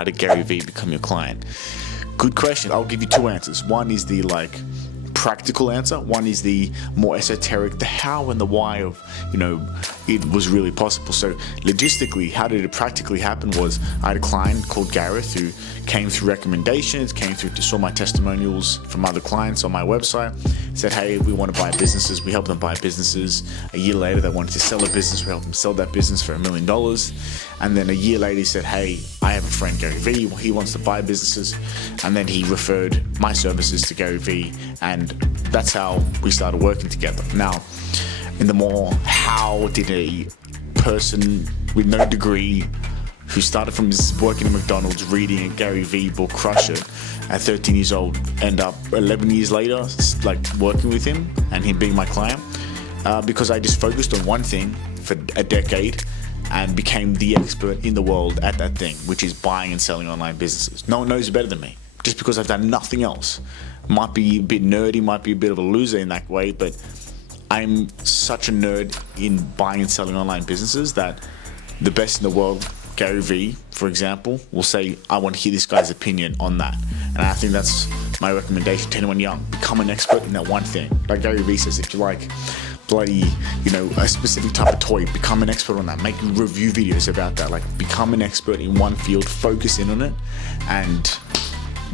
how did Gary Vee become your client? Good question. I'll give you two answers. One is the practical answer. One is the more esoteric, the how and the why of, it was really possible. So logistically, how did it practically happen was I had a client called Gareth who came through recommendations, saw my testimonials from other clients on my website, said, hey, we want to buy businesses. We help them buy businesses. A year later, they wanted to sell a business. We helped them sell that business for $1 million. And then a year later, he said, hey, I have a friend, Gary Vee. He wants to buy businesses. And then he referred my services to Gary Vee. And that's how we started working together. Now, in the more how did a person with no degree who started from working at McDonald's, reading a Gary Vee book, crush it, at 13 years old, end up 11 years later, working with him and him being my client, because I just focused on one thing for a decade and became the expert in the world at that thing, which is buying and selling online businesses. No one knows better than me, just because I've done nothing else. Might be a bit nerdy, might be a bit of a loser in that way, but I'm such a nerd in buying and selling online businesses that the best in the world, Gary Vee, for example, will say, I want to hear this guy's opinion on that. And I think that's my recommendation to anyone young. Become an expert in that one thing. Like Gary Vee says, if you like bloody, a specific type of toy, become an expert on that. Make review videos about that. Become an expert in one field, focus in on it, and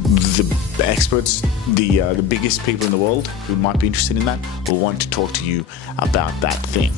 the experts, the biggest people in the world who might be interested in that will want to talk to you about that thing.